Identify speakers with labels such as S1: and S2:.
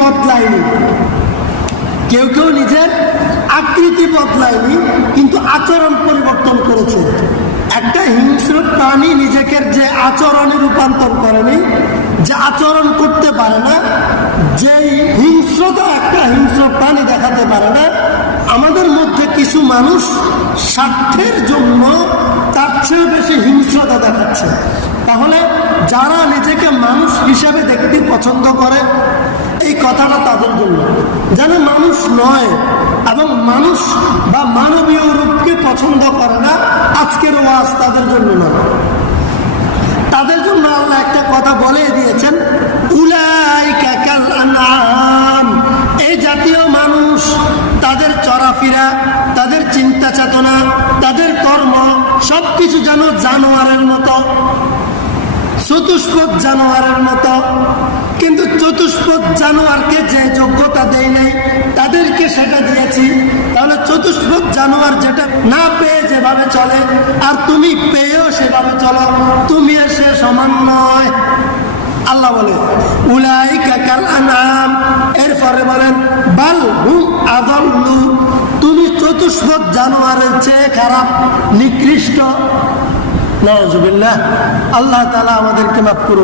S1: বদলায়নি। কেউ কেউ নিজের আকৃতি বদলায়নি, কিন্তু আচরণ পরিবর্তন করেছে। একটা হিংস্র প্রাণী নিজেকে যে আচরণে রূপান্তর করেনি, যে আচরণ করতে পারে না, যেই হিংস্রতা একটা হিংস্র প্রাণী দেখাতে পারে না, আমাদের মধ্যে কিছু মানুষ স্বার্থের জন্য তার চেয়ে বেশি হিংস্রতা দেখাচ্ছে। তাহলে যারা নিজেকে মানুষ হিসেবে দেখতে পছন্দ করে এই কথাটা তাদের জন্য। যেন মানুষ নয়, এবং মানুষ বা মানবীয় রূপকে পছন্দ করে না, আজকের ওয়াজ তাদের জন্য না তাদের জন্য আল্লাহ একটা কথা বলে দিয়েছেন। এই জাতীয় মানুষ, তাদের চলাফেরা তাদের চিন্তা চেতনা, তাদের কর্ম, সবকিছু যেন জানোয়ারের মতো। চতুষ্পদ জানোয়ারের মতো। কিন্তু চতুষ্পদ জানোয়ারকে যে যোগ্যতা দেয় নাই, তাদেরকে সেটা দিয়েছি। তাহলে চতুষ্পদ জানোয়ার যেটা না পেয়ে যেভাবে চলে, আর তুমি পেয়েও সেভাবে চলো, তুমি সে সমান নয়। আল্লাহ বলে উলাই কাকাল আনাম এরপরে বলেন, বাল হুম আদল্লু। তুমি চতুষ্পদ জানোয়ারের চেয়ে খারাপ, নিকৃষ্ট। নজুবিল্লাহ আল্লাহ তালা আমাদেরকে মাফ করুন।